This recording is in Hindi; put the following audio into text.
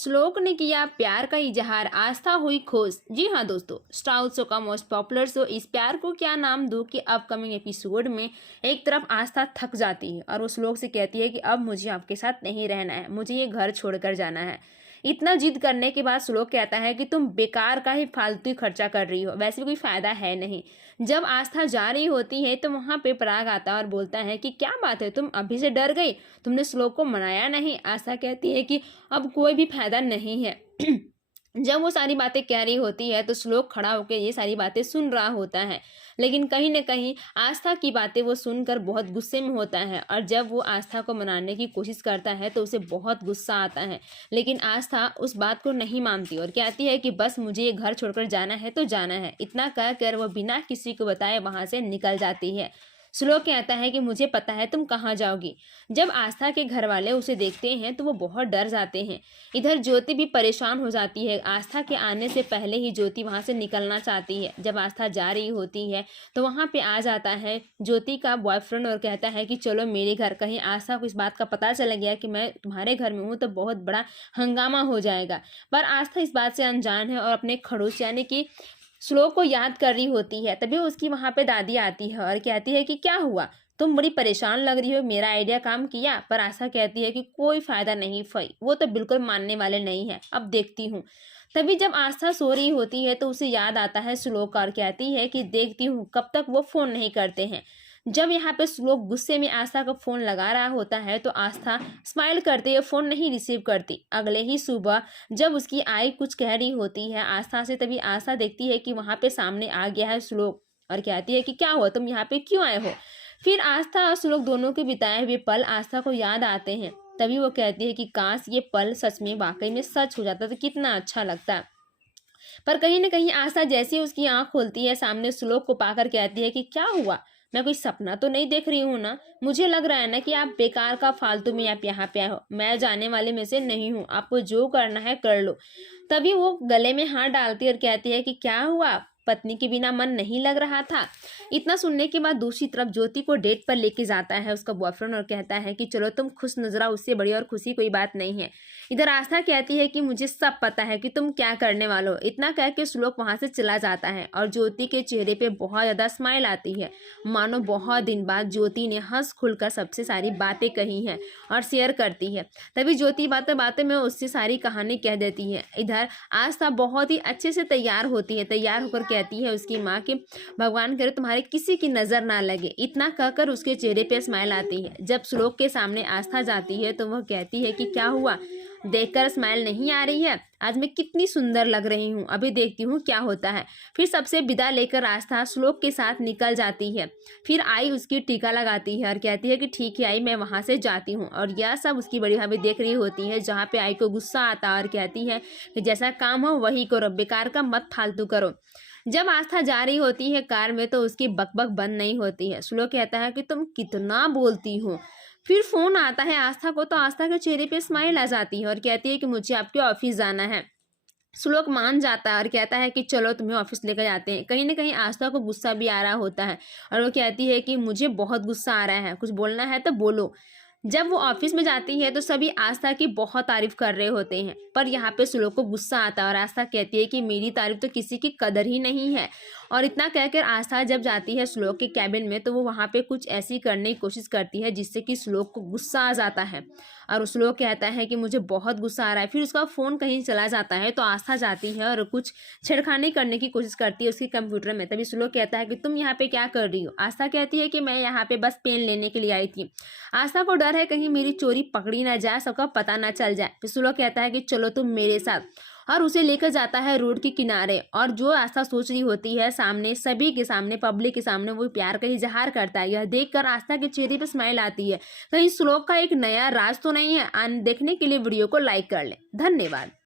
श्लोक ने किया प्यार का इजहार, आस्था हुई खुश। जी हाँ दोस्तों, स्टार उत्सव का मोस्ट पॉपुलर शो इस प्यार को क्या नाम दूं कि अपकमिंग एपिसोड में एक तरफ आस्था थक जाती है और वो श्लोक से कहती है कि अब मुझे आपके साथ नहीं रहना है, मुझे ये घर छोड़कर जाना है। इतना जिद करने के बाद श्लोक कहता है कि तुम बेकार का ही फालतू खर्चा कर रही हो, वैसे भी कोई फायदा है नहीं। जब आस्था जा रही होती है तो वहां पे पराग आता है और बोलता है कि क्या बात है, तुम अभी से डर गई, तुमने श्लोक को मनाया नहीं। आस्था कहती है कि अब कोई भी फायदा नहीं है। जब वो सारी बातें कह रही होती है तो श्लोक खड़ा होकर ये सारी बातें सुन रहा होता है, लेकिन कहीं न कहीं आस्था की बातें वो सुनकर बहुत गुस्से में होता है और जब वो आस्था को मनाने की कोशिश करता है तो उसे बहुत गुस्सा आता है। लेकिन आस्था उस बात को नहीं मानती और कहती है कि बस मुझे ये घर छोड़कर जाना है तो जाना है। इतना कहकर वो बिना किसी को बताए वहां से निकल जाती है। श्लोक कहता है कि मुझे पता है तुम कहाँ जाओगी। जब आस्था के घर वाले उसे देखते हैं तो वो बहुत डर जाते हैं। इधर ज्योति भी परेशान हो जाती है। आस्था के आने से पहले ही ज्योति वहां से निकलना चाहती है। जब आस्था जा रही होती है तो वहां पे आ जाता है ज्योति का बॉयफ्रेंड और कहता है कि चलो मेरे घर, कहीं आस्था को इस बात का पता चल गया कि मैं तुम्हारे घर में हूँ तो बहुत बड़ा हंगामा हो जाएगा। पर आस्था इस बात से अनजान है और अपने खड़ूस यानी कि श्लोक को याद कर रही होती है। तभी उसकी वहां पे दादी आती है और कहती है कि क्या हुआ, तुम बड़ी परेशान लग रही हो, मेरा आइडिया काम किया। पर आशा कहती है कि कोई फायदा नहीं फई, वो तो बिल्कुल मानने वाले नहीं है, अब देखती हूँ। तभी जब आस्था सो रही होती है तो उसे याद आता है श्लोक और कहती है कि देखती हूँ कब तक वो फोन नहीं करते हैं। जब यहाँ पे श्लोक गुस्से में आस्था का फोन लगा रहा होता है तो आस्था स्माइल करते हुए फोन नहीं रिसीव करती। अगले ही सुबह जब उसकी आई कुछ कह रही होती है आस्था से, तभी आस्था देखती है कि वहां पे सामने आ गया है श्लोक और कहती है कि क्या हुआ, तुम यहाँ पे क्यों आए हो। फिर आस्था और श्लोक दोनों के बिताए हुए पल आस्था को याद आते हैं। तभी वो कहती है कि काश ये पल सच में वाकई में सच हो जाता तो कितना अच्छा लगता। पर कहीं ना कहीं आस्था जैसे ही उसकी आंख खोलती है सामने श्लोक को पाकर कहती है कि क्या हुआ, मैं कोई सपना तो नहीं देख रही हूँ ना, मुझे लग रहा है ना कि आप बेकार का फालतू में आप यहाँ पे आए हो, मैं जाने वाले में से नहीं हूँ, आपको जो करना है कर लो। तभी वो गले में हाथ डालती है और कहती है कि क्या हुआ, पत्नी के बिना मन नहीं लग रहा था। इतना सुनने के बाद दूसरी तरफ ज्योति को डेट पर लेके जाता है उसका बॉयफ्रेंड और कहता है कि चलो तुम खुश नजर आओ, उससे बड़ी और खुशी कोई बात नहीं है। इधर आस्था कहती है कि मुझे सब पता है कि तुम क्या करने वाले हो। इतना कह के श्लोक वहां से चला जाता है और ज्योति के चेहरे पे बहुत ज्यादा स्माइल आती है, मानो बहुत दिन बाद ज्योति ने हंस खुलकर सबसे सारी बातें कही हैं और शेयर करती है। तभी ज्योति बातें बातें में उससे सारी कहानी कह देती है। इधर आस्था बहुत ही अच्छे से तैयार होती है, तैयार होकर कहती है उसकी माँ कि भगवान करे तुम्हारे किसी की नजर ना लगे। इतना कहकर उसके चेहरे पे स्माइल आती है। जब श्लोक के सामने आस्था जाती है तो वह कहती है कि क्या हुआ, देखकर स्माइल नहीं आ रही है, आज मैं कितनी सुंदर लग रही हूँ, अभी देखती हूँ क्या होता है। फिर सबसे विदा लेकर आस्था श्लोक के साथ निकल जाती है। फिर आई उसकी टीका लगाती है और कहती है कि ठीक है आई, मैं वहां से जाती हूँ। और यह सब उसकी बड़ी भाभी देख रही होती है, जहाँ पे आई को गुस्सा आता और कहती है कि जैसा काम हो वही करो, बेकार का मत फालतू करो। जब आस्था जा रही होती है कार में तो उसकी बकबक बंद नहीं होती है। श्लोक कहता है कि तुम कितना बोलती हो। फिर फोन आता है आस्था को तो आस्था के चेहरे पे स्माइल आ जाती है और कहती है कि मुझे आपके ऑफिस जाना है। श्लोक मान जाता है और कहता है कि चलो तुम्हें ऑफिस लेकर जाते हैं। कहीं ना कहीं आस्था को गुस्सा भी आ रहा होता है और वो कहती है कि मुझे बहुत गुस्सा आ रहा है, कुछ बोलना है तो बोलो। जब वो ऑफिस में जाती है तो सभी आस्था की बहुत तारीफ कर रहे होते हैं, पर यहाँ पे श्लोक को गुस्सा आता है और आस्था कहती है कि मेरी तारीफ तो किसी की कदर ही नहीं है। और इतना कहकर आस्था जब जाती है श्लोक के कैबिन में तो वो वहाँ पे कुछ ऐसी करने की कोशिश करती है जिससे कि श्लोक को गुस्सा आ जाता है और श्लोक कहता है कि मुझे बहुत गुस्सा आ रहा है। फिर उसका फोन कहीं चला जाता है तो आस्था जाती है और कुछ छेड़खानी करने की कोशिश करती है उसके कंप्यूटर में। तभी श्लोक कहता है कि तुम यहाँ पे क्या कर रही हो। आस्था कहती है कि मैं यहाँ पे बस पेन लेने के लिए आई थी। आस्था को डर है कहीं मेरी चोरी पकड़ी ना जाए, सबका पता ना चल जाए। फिर श्लोक कहता है कि चलो तुम मेरे साथ, और उसे लेकर जाता है रोड के किनारे। और जो आस्था सोच रही होती है सामने सभी के सामने पब्लिक के सामने वो प्यार का इजहार करता है। यह देखकर आस्था के चेहरे पर स्माइल आती है। कहीं श्लोक का एक नया राज तो नहीं है। देखने के लिए वीडियो को लाइक कर ले। धन्यवाद।